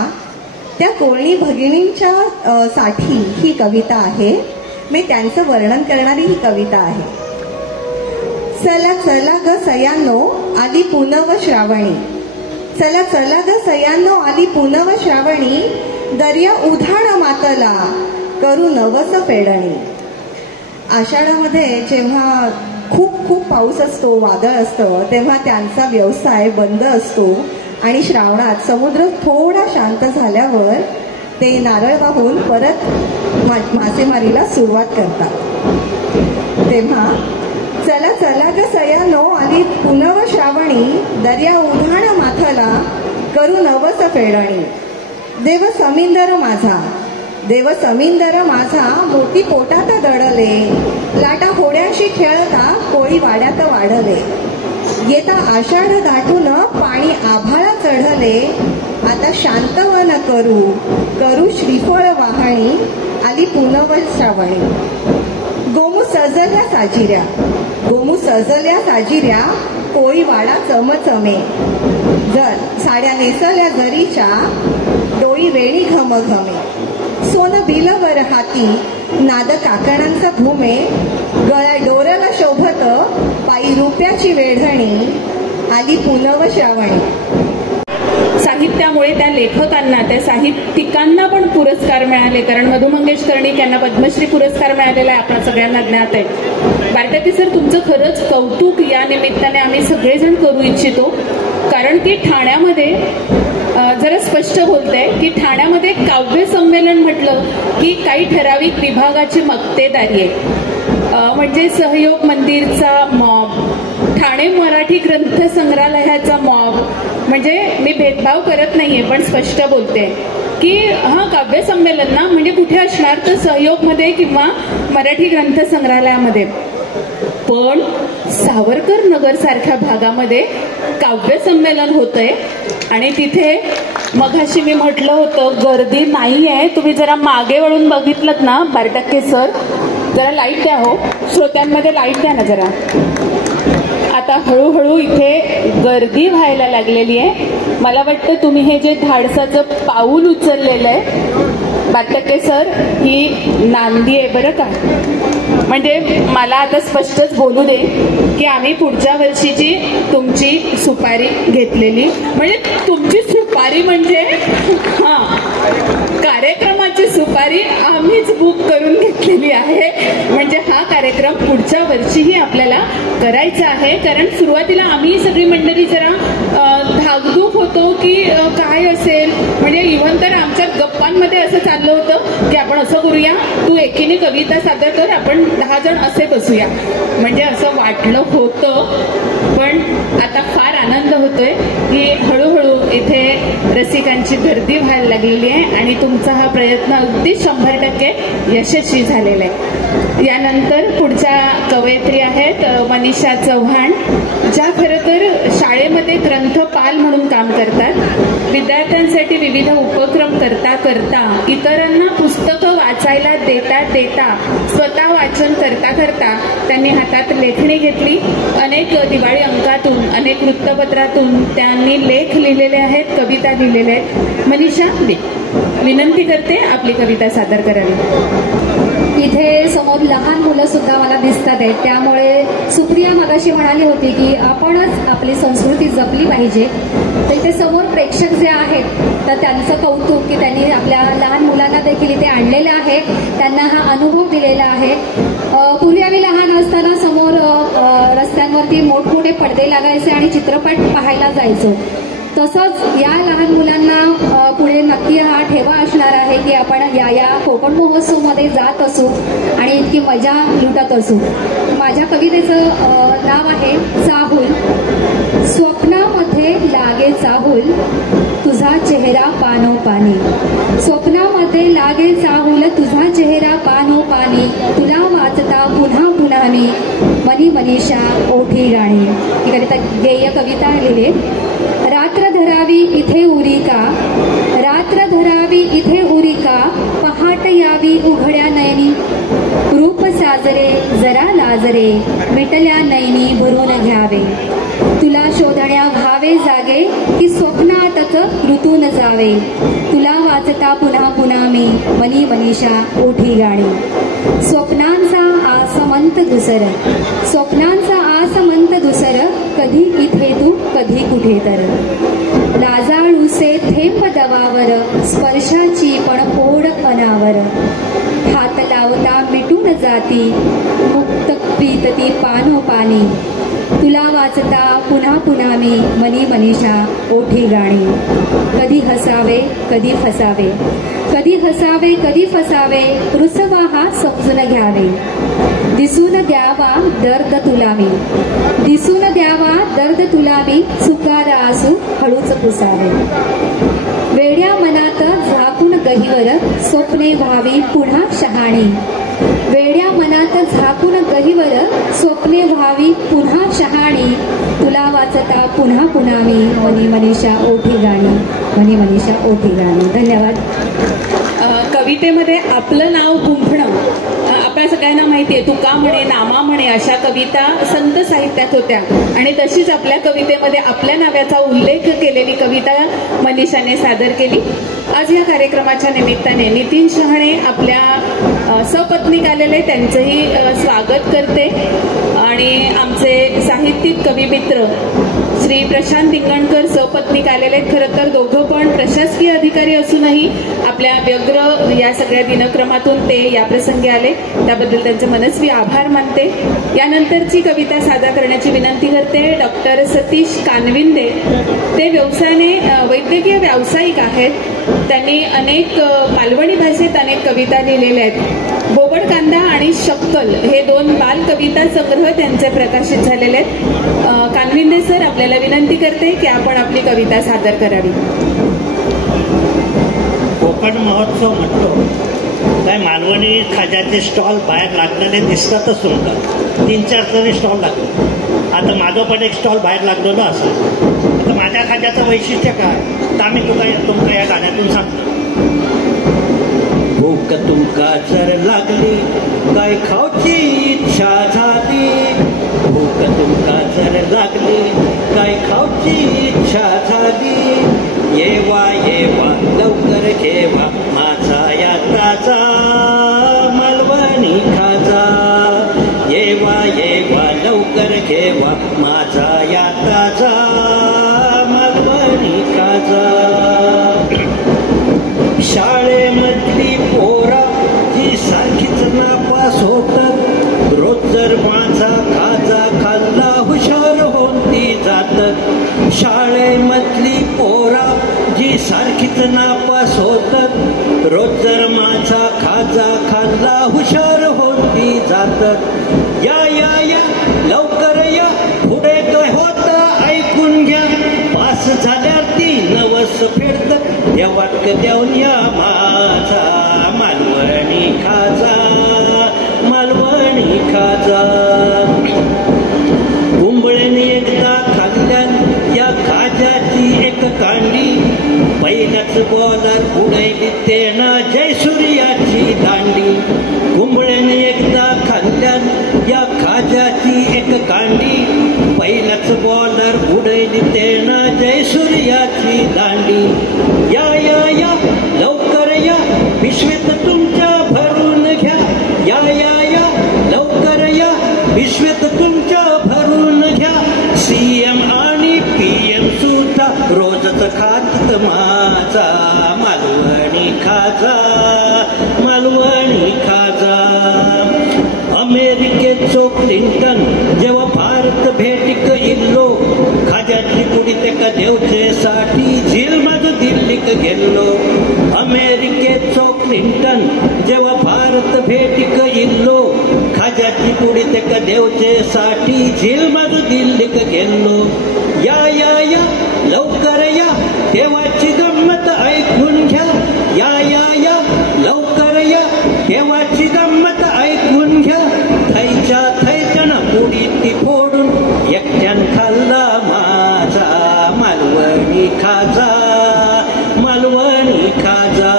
त्या कोळणी भगिनींच्या साठी ही कविता आहे. मी त्यांचं वर्णन करणारी ही कविता आहे. चला चला ग सयानो आली पुनव श्रावणी, चला चला ग सयानो आली पुनव श्रावणी, दर्या उधाण मातला करू नवस फेडणी. आषाढामध्ये जेव्हा खूप पाऊस असतो, वादळ असतं, तेव्हा त्यांचा व्यवसाय बंद असतो आणि श्रावणात समुद्र थोडा शांत झाल्यावर ते नारळ वाहून परत मासेमारीला सुरुवात करतात. तेव्हा चला चला ग सयानो आली पुनव श्रावणी, दर्या उधाण माथला करू नवस फेडणी. देव समिंदर माझा, देव समिंदर माझा मोती पोटात दडले, लाटा होड्यांशी खेळता कोळी वाड्यात वाढले. येता आषाढ दाटून पाणी आभाळा चढले, आता शांतवन करू करू श्रीफळ वाहणी, आली पुनव श्रावणी. गोमू सजल्या साजिऱ्या, गोमू सजल्या साजिऱ्या, कोळी वाडा चमचमे, जर साड्या नेसल्या जरीच्या, डोळी वेणी घमघमे. सोन बिलवर हाती नाद काकणांचा घुमे, गळ्या डोऱ्याला शोभत पायी रुपयाची वेढणी, आली पुनव श्रावणी. साहित्यामुळे त्या लेखकांना, त्या साहित्यिकांना पण पुरस्कार मिळाले. कारण मधु मंगेश कर्णिक यांना पद्मश्री पुरस्कार मिळालेला आहे, आपण सगळ्यांना ज्ञात आहे. बारटक्के सर, तुमचं खरंच कौतुक या निमित्ताने आम्ही सगळेजण करू इच्छितो. कारण की ठाण्यामध्ये जरा स्पष्ट बोलते की ठाण्यामध्ये काव्य संमेलन म्हटलं की काही ठराविक विभागाची मक्तेदारी आहे. म्हणजे सहयोग मंदिरचा मॉब, ठाणे मराठी ग्रंथ संग्रहालयाचा मॉब, म्हणजे मी भेदभाव करत नाहीये पण स्पष्ट बोलते की हा काव्य संमेलन ना म्हणजे कुठे असणार तर सहयोगमध्ये किंवा मराठी ग्रंथ संग्रहालयामध्ये. पण सावरकर नगर सारख्या भागामध्ये काव्य संमेलन होतंय आणि तिथे मघाशी मी म्हटलं होतं गर्दी नाहीये. तुम्ही जरा मागे वळून बघितलं ना बारटक्के सर, जरा लाईट द्या हो, श्रोत्यांमध्ये लाईट द्या ना जरा. आता हळूहळू इथे गर्दी व्हायला लागलेली आहे. मला वाटतं तुम्ही हे जे धाडसाचं पाऊल उचललेलं आहे बारटक्के सर, ही नांदी आहे बरं का. म्हणजे मला आता स्पष्टच बोलू दे की आम्ही पुढच्या वर्षीची तुमची सुपारी घेतलेली, म्हणजे तुमची सुपारी म्हणजे कार्यक्रमाची सुपारी आम्हीच बुक करून घेतलेली आहे. म्हणजे हा कार्यक्रम पुढच्या वर्षीही आपल्याला करायचा आहे. कारण सुरुवातीला आम्ही सगळी मंडळी जरा धाकधूक होतो की काय असेल, म्हणजे इव्हन तर आमच्या गप्पांमध्ये असं चाललं होतं की आपण असं करूया, तू एकीने कविता सादर कर, आपण 10 जण असे बसूया, म्हणजे असं वाटलं होतं. पण आता फार आनंद होतोय की हळूहळू इथे रसिकांची गर्दी व्हायला लागलेली आहे आणि तुमचा हा प्रयत्न अगदी 100% यशस्वी झालेला आहे. यानंतर पुढच्या कवयित्री आहेत मनीषा चव्हाण, ज्या खरं तर शाळेमध्ये ग्रंथपाल म्हणून काम करतात. विद्यार्थ्यांसाठी विविध उपक्रम करता करता, इतरांना पुस्तकं वाचायला देता देता, स्वतः वाचन करता करता त्यांनी हातात लेखणी घेतली. अनेक दिवाळी अंकातून, अनेक वृत्तपत्रातून त्यांनी लेख लिहिलेले आहेत, कविता लिहिलेल्या आहेत. मनीषा, विनंती करते आपली कविता सादर करावी. इथे समोर लहान मुलं सुद्धा मला दिसतात आहेत, त्यामुळे सुप्रिया मगाशी म्हणाली होती की आपणच आपली संस्कृती जपली पाहिजे. तर इथे समोर प्रेक्षक जे आहेत तर त्यांचं कौतुक की त्यांनी आपल्या लहान मुलांना देखील इथे आणलेले आहे, त्यांना हा अनुभव दिलेला आहे. पूर्वी आम्ही लहान असताना समोर रस्त्यांवरती मोठमोठे पडदे लागायचे आणि चित्रपट पाहायला जायचो. तसंच या लहान मुलांना पुढे नक्की हा ठेवा असणार आहे की आपण या कोकण महोत्सवमध्ये जात असू आणि इतकी मजा लुटत असू. माझ्या कवितेचं नाव आहे चाहूल. स्वप्नामध्ये लागे चाहूल तुझा चेहरा पानोपानी, स्वप्नामध्ये लागे चाहूल तुझा चेहरा पानोपानी, तुला वाचता पुन्हा पुन्हा मी मनी मनीषा ओठी गाणी. ही कविता गेय कविता लिहिले. रात्र धरावी इथे उरिका, रात्र धरावी इथे उरिका, पहाट यावी उघड्या नयनी, रूप साजरे जरा लाजरे, मिटल्या नयनी भरून घ्यावे, तुला शोधण्या व्हावे जागे की स्वप्नातच ऋतून जावे, तुला वाचता पुन्हा पुन्हा मी मनी मनीषा ओठी गाणी. स्वप्नांचा आसमंत दुसर, स्वप्नांचा आसमंत दुसर, कधी इथे तू कधी कुठे तर, लाजाळूसे थेंब दवावर, स्पर्शाची पण ओढ अनावर, हात लावता मिटून जाती मुक्त प्रीतती पानोपानी, तुला वाचता पुन्हा पुन्हा मी मनी मनीषा ओठी गाणी. कधी हसावे कधी फसावे, कधी हसावे कधी फसावे, रुसवा हा समजून घ्यावे, दिसून द्यावा दर्द तुला मी, दिसून द्यावा दर्द तुला मी, चुकारा असू हळूच पुसावे, वेड्या मनात झाकून गहिवर, स्वप्ने व्हावी पुन्हा शहाणी, वेड्या मनात झाकून गहिवर, स्वप्ने व्हावी पुन्हा शहाणी, तुला वाचता पुन्हा पुन्हा मी मनी मनीषा ओठी गाणी, मनी मनीषा ओठी गाणी. धन्यवाद. कवितेमध्ये आपलं नाव गुंफणं आपल्या सगळ्यांना माहिती आहे. तुका म्हणे, नामा म्हणे अशा कविता संत साहित्यात होत्या आणि तशीच आपल्या कवितेमध्ये आपल्या नावाचा उल्लेख केलेली कविता मनीषाने सादर केली. आज या कार्यक्रमाच्या निमित्ताने नितीन शहाणे आपल्या सपत्नीक आलेले, त्यांचंही स्वागत करते आणि आमचे साहित्यिक कविमित्र श्री प्रशांत इंगणकर सपत्नीक आलेले. खरं तर दोघं पण प्रशासकीय अधिकारी असूनही आपल्या व्यग्र या सगळ्या दिनक्रमातून ते या प्रसंगी आले, त्याबद्दल त्यांचे मनस्वी आभार मानते. यानंतरची कविता सादर करण्याची विनंती करते डॉक्टर सतीश कानविंदे. ते व्यवसायाने वैद्यकीय व्यावसायिक आहेत. त्यांनी अनेक मालवणी भाषेत अनेक कविता लिहिलेल्या आहेत. बोबड कांदा आणि शक्कल हे 2 बाल कविता संग्रह त्यांचे प्रकाशित झालेले आहेत. कानविंदे सर, आपल्याला विनंती करते की आपण आपली कविता सादर करावी. कोकण महोत्सव म्हणतो काय, मालवणी खाज्याचे स्टॉल बाहेर लागलेले दिसतातच तुमका. 3-4 तरी स्टॉल लागले. आता माझं पण एक स्टॉल बाहेर लागलेलं असं. आता माझ्या खाज्याचं वैशिष्ट्य काय तर आम्ही तुमका या गाण्यातून सांगतो. भूक तुमका जर लागली काय खाऊची इच्छा झाली, भूक तुमका जर लागली काय खाऊची इच्छा झाली, येवा येवा लवकर घेवा माझा या ताजा मालवणी खाजा, येवा येवा लवकर घेवा माझा या ताजा मालवणी खाजा. शाळेमधली पोरा जी सारखीच नापास होतात, रोज जर माझा खाजा खाल्ला हुशार होती जातात. शाळेमधली पोरा जी सारखीच नापास होतात, रोज जर माझा खाजा खाल्ला हुशार होती जातात. या या या लवकर या, पुढे काय होतं ऐकून घ्या, पास झाल्यावर ती नवस फेडत देवात देऊन या माझा मालवणी खाजा, मालवणी खाजा. कुंबळेने एकदा खाल्ल्यान या खाज्याची एक कांडी, पहिल्याच बॉलर उडयली तेना जयसूर्याची दांडी. कुंबळेने एकदा खाल्ल्यान या खाज्याची एक कांडी, पहिल्याच बॉलर उडयली तेना जयसूर्याची दांडी. या या या लवकर या, पिशवीत तुमच्या भरून घ्या, या या या लवकर या, पिशवीत तुमच्या भरून घ्या. CM आणि PM सुद्धा रोजच खात माझा मालवणी खाजा, मालवणी खाजा. अमेरिकेचो क्लिंटन जेव्हा भारत भेटीक इल्लो, खाज्याची कुडी तेका देवचे साठी झिलमज दिल्लीक गेल्लो. अमेरिकेचो क्लिंटन जेव्हा भारत भेटीक इल्लो, खाज्याची देवाची पुढे ते का देवचे साठी झील माझ दिल्लीक गेलो. या या या लवकर या देवाची गंमत ऐकून घ्या. या या या लवकर या देवाची गंमत ऐकून घ्या. थैच्या थैच्यानं पुढी ती फोडून एकट्यान खाल्ला माझा मालवणी खाजा, मालवणी खाजा.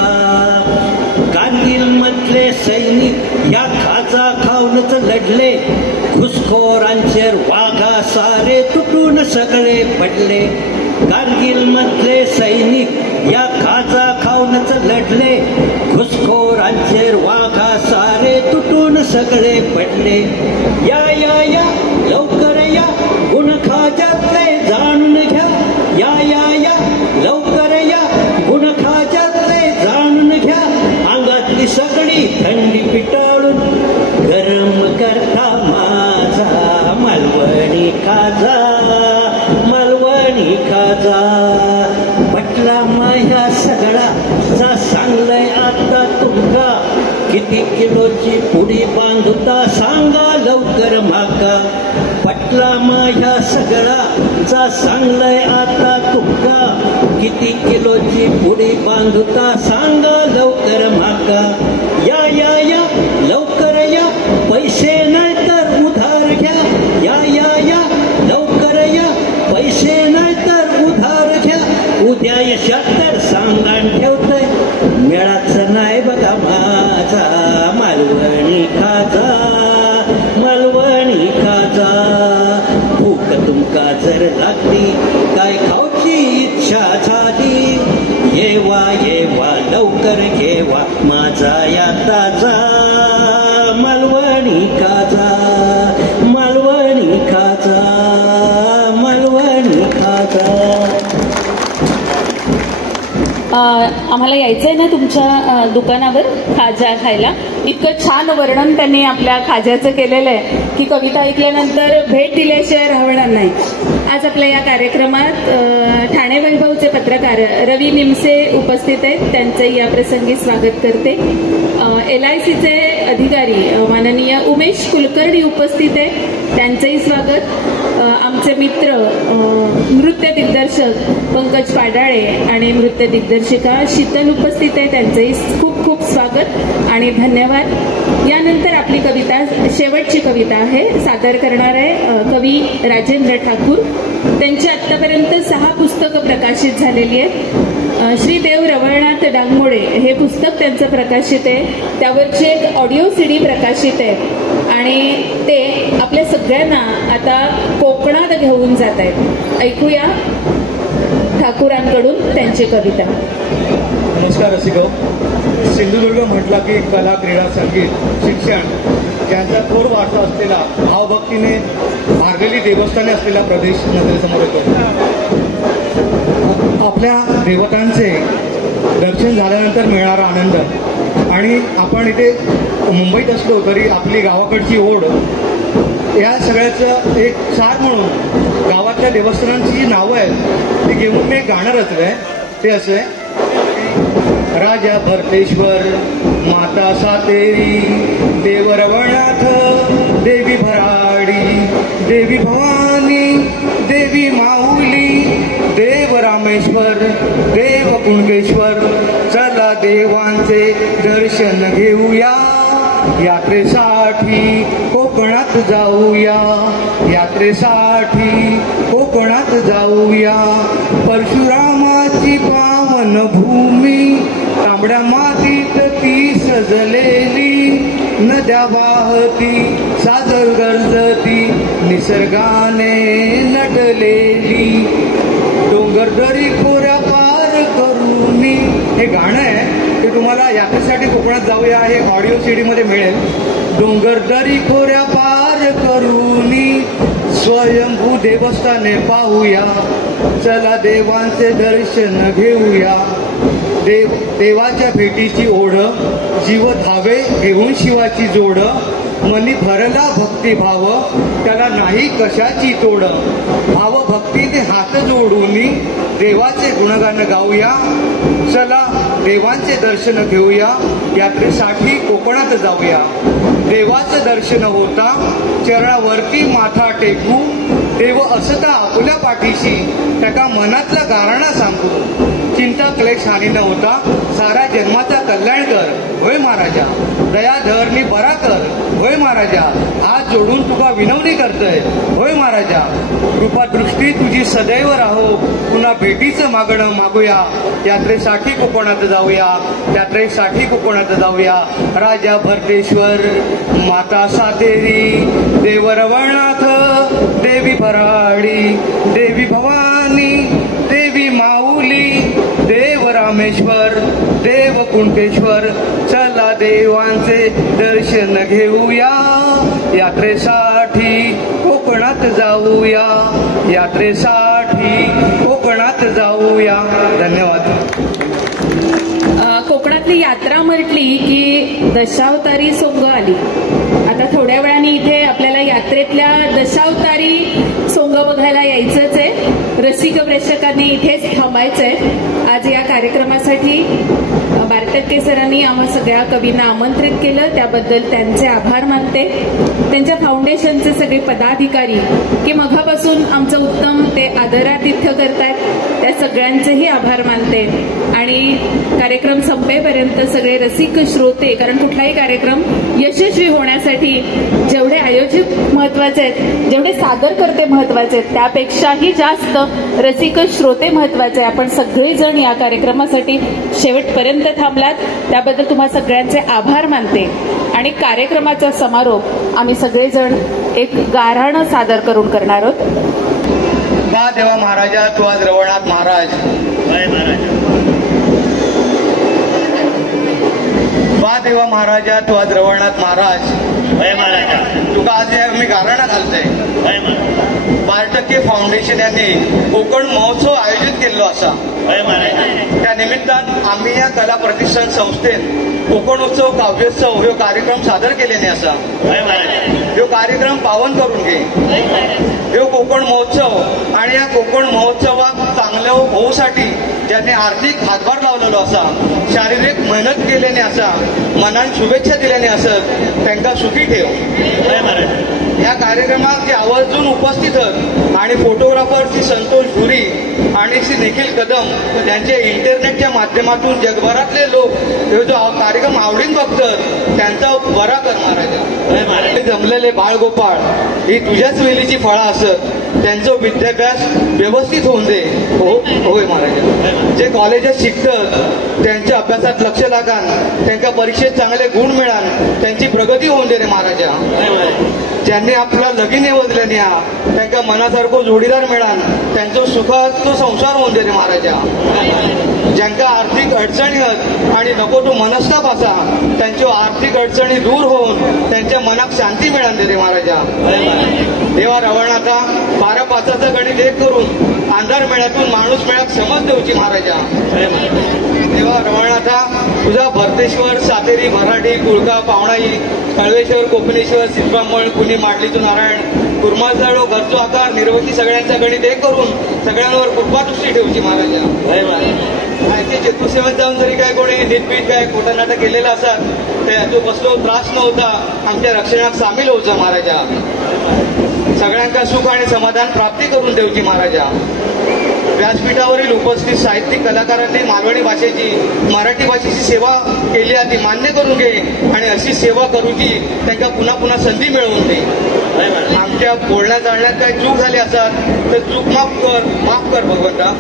कारगिल मधले सैनिक या खाजा खाऊनच लढले. घुसखोरांचे वाघा सारे तुटून सगळे पडले. कारगिल मधले सैनिक या खाजा खाऊनच लढले. घुसखोरांचे वाघा सारे तुटून सगळे पडले. या या या लवकर या गुण खाजातले जाणून घ्या. या या या लवकर या गुण खाजातले जाणून घ्या. अंगातली सगळी थंडी पिटाळून गरम करता माझा मालवणी खाजा, मालवणी खाजा. पटला माझ्या सगळा जा सांगलंय आता तुमका. किती किलोची पुडी बांधता सांगा लवकर माका. पटला माझ्या सगळा जा सांगलंय आता तुमका. किती किलोची पुडी बांधता सांगा लवकर माका. या या या लवकर या पैसे नाही तर उधार घ्या. या या या लवकर या पैसे नाही तर उधार घ्या. उद्या यशात तर सांगाण ठेवतय मेळाच नाही बघा माझा मालवणी खाजा, मालवणी खाजा. भूक तुमका जर लागली काय खाऊची इच्छा झाली. येवा येवा लवकर घेवा माझा या ताजा मालवणी खाजा, मालवणी खाजा, मालवणी खाजा. आम्हाला यायचंय ना तुमच्या दुकानावर खाजा खायला. इतकं छान वर्णन त्यांनी आपल्या खाज्याचं केलेलं आहे की कविता ऐकल्यानंतर भेट दिल्याशिवाय राहणार नाही. आज आपल्या या कार्यक्रमात ठाणे वैभवचे पत्रकार रवी निमसे उपस्थित आहेत. त्यांचंही या प्रसंगी स्वागत करते. LICचे अधिकारी माननीय उमेश कुलकर्णी उपस्थित आहेत. त्यांचंही स्वागत. आमचे मित्र नृत्य दिग्दर्शक पंकज पाडाळे आणि नृत्य दिग्दर्शिका शीतल उपस्थित आहे. त्यांचंही खूप खूप स्वागत आणि धन्यवाद. यानंतर आपली कविता शेवटची कविता आहे सादर करणार आहे कवी राजेंद्र ठाकूर. त्यांची आतापर्यंत 6 पुस्तकं प्रकाशित झालेली आहेत. श्री देव रवळनाथ डांगमोडे हे पुस्तक त्यांचं प्रकाशित आहे. त्यावरची एक ऑडिओ CD प्रकाशित आहे आणि ते आपल्या सगळ्यांना आता कोकणात घेऊन जात आहेत. ऐकूया ठाकूरांकडून त्यांची कविता. नमस्कार रसिको. सिंधुदुर्ग म्हटला की कला, क्रीडा, संगीत, शिक्षण यांचा थोर वारसा असलेला, भावभक्तीने भारलेली देवस्थाने असलेला प्रदेश नजरेसमोर येतो. आपल्या देवतांचे दर्शन झाल्यानंतर मिळणारा आनंद आणि आपण इथे मुंबईत असलो तरी आपली गावाकडची ओढ या सगळ्याचं एक सार म्हणून गावातल्या देवस्थानांची जी नावं आहेत ती घेऊन मी एक गाणं रचलंय. ते असं आहे. राजा भरतेश्वर, माता सातेरी, देव रवळनाथ, देवी भराडी, देवी भवानी, देवी माऊली, देव रामेश्वर, देव कुणकेश्वर. चला देवांचे दर्शन घेऊया. यात्रेसाठी कोकणात जाऊया. यात्रेसाठी कोकणात जाऊया. परशुरामाची पावन भूमी, तांबड्या मातीत ती सजलेली. नद्या वाहती, सागर गरजती, निसर्गाने नटलेली. डोंगर दरी खोऱ्या पार करूनी. हे गाणं आहे ते तुम्हाला यात्रेसाठी कोकणात जाऊया हे ऑडिओ CD मध्ये मिळेल. डोंगर दरी खोऱ्या पार करूनी स्वयंभू देवस्थाने पाहूया. चला देवांचे दर्शन घेऊया. देवाच्या भेटीची ओढ, जीव धावे घेऊन शिवाची जोड. मनी भरला भक्तिभाव, त्याला नाही कशाची तोड. भाव भक्तीने हात जोडून देवाचे गुणगान गाऊया. चला देवांचे दर्शन घेऊया, यात्रेसाठी कोकणात जाऊया. देवाचं दर्शन होता चरणावरती माथा टेकू, देव असता आपल्या पाठीशी त्याका मनातला गाराणा सांगू. चिंता क्लेश हानी न होता सारा जन्माचा कल्याण कर, होय महाराजा. दया धरणी बरा कर, होय महाराजा. हात जोडून तुका विनवणी करतोय, होय महाराजा. कृपा दृष्टी तुझी सदैव राहो, पुन्हा भेटीचं मागणं मागूया. यात्रेसाठी कोकणात जाऊया, यात्रेसाठी कोकणात जाऊया. राजा भरतेश्वर, माता सातेरी, देव रवळनाथ, देवी भराडी, देवी भवानी, देवी माऊली, देव रामेश्वर, देव कुंटेश्वर. चला देवांचे दर्शन घेऊया, यात्रेसाठी कोकणात जाऊया, यात्रेसाठी कोकणात जाऊया. धन्यवाद. कोकणातली यात्रा म्हटली की दशावतारी सोंग आली. आता थोड्या वेळाने इथे आपल्याला यात्रेतल्या दशावतारी सोंग बघायला यायचंच आहे. रसिक प्रेक्षकांनी इथेच थांबायचंय. आज या कार्यक्रमासाठी बारटक्के सरांनी आम्हा सगळ्या कवींना आमंत्रित केलं, त्याबद्दल त्यांचे आभार मानते. त्यांच्या फाउंडेशनचे सगळे पदाधिकारी की मघापासून आमचं उत्तम ते आदरातिथ्य करतायत, त्या सगळ्यांचेही आभार मानते. आणि कार्यक्रम संपेपर्यंत सगळे रसिक श्रोते, कारण कुठलाही कार्यक्रम यशस्वी होण्यासाठी जेवढे आयोजक महत्वाचे आहेत, जेवढे सादरकर्ते महत्वाचे आहेत, त्यापेक्षाही जास्त रसिक श्रोते महत्वाचे. आपण सगळेजण या कार्यक्रमासाठी शेवटपर्यंत थांबलात, त्याबद्दल तुम्हा सगळ्यांचे आभार मानते. आणि कार्यक्रमाचा समारोप आम्ही सगळेजण एक गाऱ्हाणं सादर करून करणार आहोत. बा देवा महाराजा तू आज रवळनाथ महाराज, बा देवा महाराजा तू आज रवळनाथ महाराज, तुका आज मी गाराणा घालतोय. 12% फाउंडेशन यांनी कोकण महोत्सव आयोजित केलेलो असा. त्या निमित्तान आम्ही या कला प्रतिष्ठान संस्थेन कोकणोत्सव काव्योत्सव ह्यो कार्यक्रम सादर केलेले असा. ह्यो कार्यक्रम पावन करून घे. ह्यो कोकण महोत्सव आणि या कोकण महोत्सवाक चांगलं होऊसाठी ज्यांनी आर्थिक हातभार लावलेलो असा, शारीरिक मेहनत केल्याने असा, मनान शुभेच्छा दिल्याने असत, त्यांना सुखी ठेव. या कार्यक्रमात जे आवर्जून उपस्थित आहेत आणि फोटोग्राफर श्री संतोष भुरी आणि श्री निखिल कदम यांचे इंटरनेटच्या माध्यमातून जगभरातले लोक जो कार्यक्रम आवडीन बघतात त्यांचा बरा कर महाराजा. जमलेले बाळगोपाळ ही तुझ्याच वेलीची फळं असत, त्यांचं विद्याभ्यास व्यवस्थित होऊन दे. होय महाराजा. जे कॉलेजात शिकतात त्यांच्या अभ्यासात लक्ष लागान, त्यांच्या परीक्षेत चांगले गुण मिळान, त्यांची प्रगती होऊन दे रे महाराजा. ज्यांनी आपला लगीन वजले न्या त्यांच्या मनासारखं जोडीदार मिळान, त्यांचा सुखाचा संसार होऊन दे रे महाराजा. ज्यांका आर्थिक अडचणी आहेत आणि नको तो मनस्ताप असा, त्यांच्या आर्थिक अडचणी दूर होऊन त्यांच्या मनात शांती मिळान दे रे महाराजा. देवा रवळनाथा 12-5चं गणित एक करून अंधार मेळ्यातून माणूस मेळ्यात समज देऊची महाराजा. देवा रवळनाथा तुझा भरतेश्वर, सातेरी, भराडी, कुळका, पावणाई, कळवेश्वर, कोकणेश्वर, सिद्धब्राह्मण, कुणी, माडलीतून नारायण, कुर्माजळो, घरचो आकार, निर्वती सगळ्यांचा गणित एक करून सगळ्यांवर कृपादृष्टी ठेवची महाराजा. माहिती चतुर्सेवेत जाऊन जरी काय कोणी नीटपीठ काय खोटा नाटक केलेला असतात ते जो कसलो त्रास नव्हता आमच्या रक्षणात सामील होऊचा महाराजा. सगळ्यांका सुख आणि समाधान प्राप्ती करून देऊची महाराजा. व्यासपीठावरील उपस्थित साहित्यिक कलाकारांनी मालवणी भाषेची, मराठी भाषेची सेवा केली आहे ती मान्य करून घे आणि अशी सेवा करूची त्यांना पुन्हा पुन्हा संधी मिळवून दे. आमच्या बोलण्यात जाणण्यात काही चूक झाली असतात तर चूक माफ कर भगवंता.